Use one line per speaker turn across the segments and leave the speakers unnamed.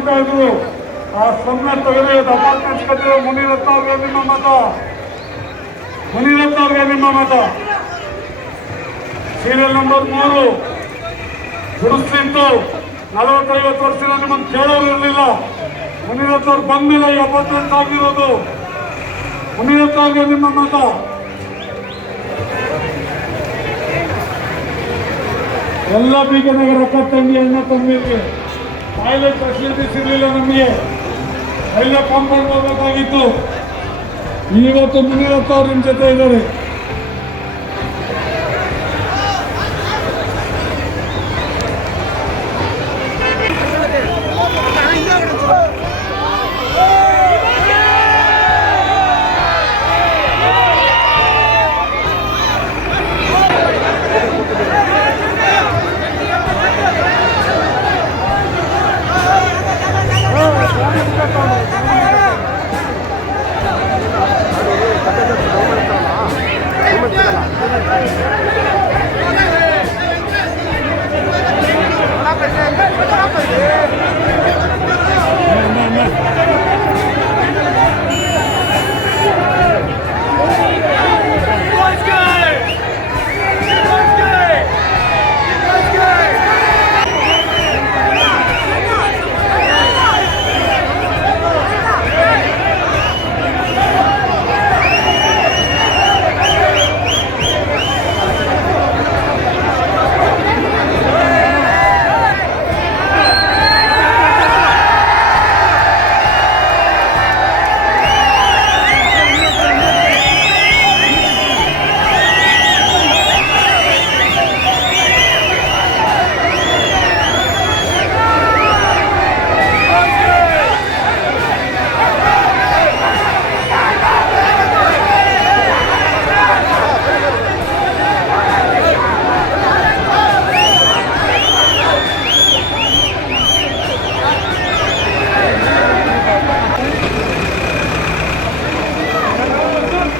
ಅಂತ ಇದ್ರು ಆ ಸೊನ್ನೆ ತೆಗೆದು ಅಪಾರ್ಟ್ಮೆಂಟ್ಸ್ ಕಟ್ಟಿರೋ ಮುನಿರತ್ನ ಅವ್ರಿಗೆ ನಿಮ್ಮ ಮತ. ಮುನಿರತ್ನ ಅವ್ರಿಗೆ ನಿಮ್ಮ ಮತ. ಸೀರಿಯಲ್ ನಂಬರ್ ಮೂರು. ಗುಡಿಸ್ತಿತ್ತು ನಲವತ್ತೈವತ್ತು ವರ್ಷದಿಂದ ನಿಮ್ಮನ್ನು ಕೇಳೋರು ಇರಲಿಲ್ಲ. ಮುನಿರತ್ನ ಅವ್ರು ಬಂದಿಲ್ಲ ಈ ಅಪಾರ್ಟ್ಮೆಂಟ್ ಆಗಿರೋದು. ಮುನಿರತ್ನ ಅವ್ರಿಗೆ ನಿಮ್ಮ ಮತ. ಎಲ್ಲ ಬೀಗನಗರ ಅಕ್ಕ ತಂಗಿ ಅಣ್ಣ ತಂದಿರ್ಲಿ ಟಾಯ್ಲೆಟ್ ಫೆಸಿಲಿಟೀಸ್ ಇರಲಿಲ್ಲ ನಮಗೆ. ಎಲ್ಲ ಕಾಂಪೌಂಡ್ ಮಾಡಬೇಕಾಗಿತ್ತು ಇವತ್ತು ಮುನಿರತ್ತ ಅವ್ರ ನಿಮ್ಮ ಜೊತೆ ಇದ್ದಾರೆ.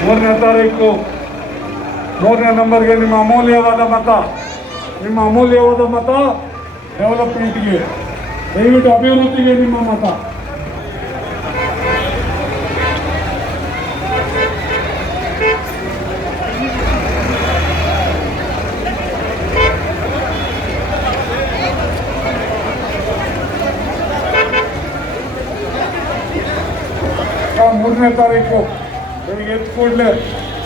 ಮೂರನೇ ತಾರೀಕು ಮೂರನೇ ನಂಬರ್ಗೆ ನಿಮ್ಮ ಅಮೂಲ್ಯವಾದ ಮತ ನಿಮ್ಮ ಅಮೂಲ್ಯವಾದ ಮತ ಡೆವಲಪ್ಮೆಂಟ್ಗೆ ದಯವಿಟ್ಟು ಅಭಿವೃದ್ಧಿಗೆ ನಿಮ್ಮ ಮತ ಮೂರನೇ ತಾರೀಕು ಬೆಳಿಗ್ಗೆ ಎದ್ದು ಕೂಡಲೇ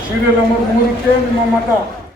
ಸೀರಿಯಲ್ ನಂಬರ್ ಮೂರಕ್ಕೆ ನಿಮ್ಮ ಮತ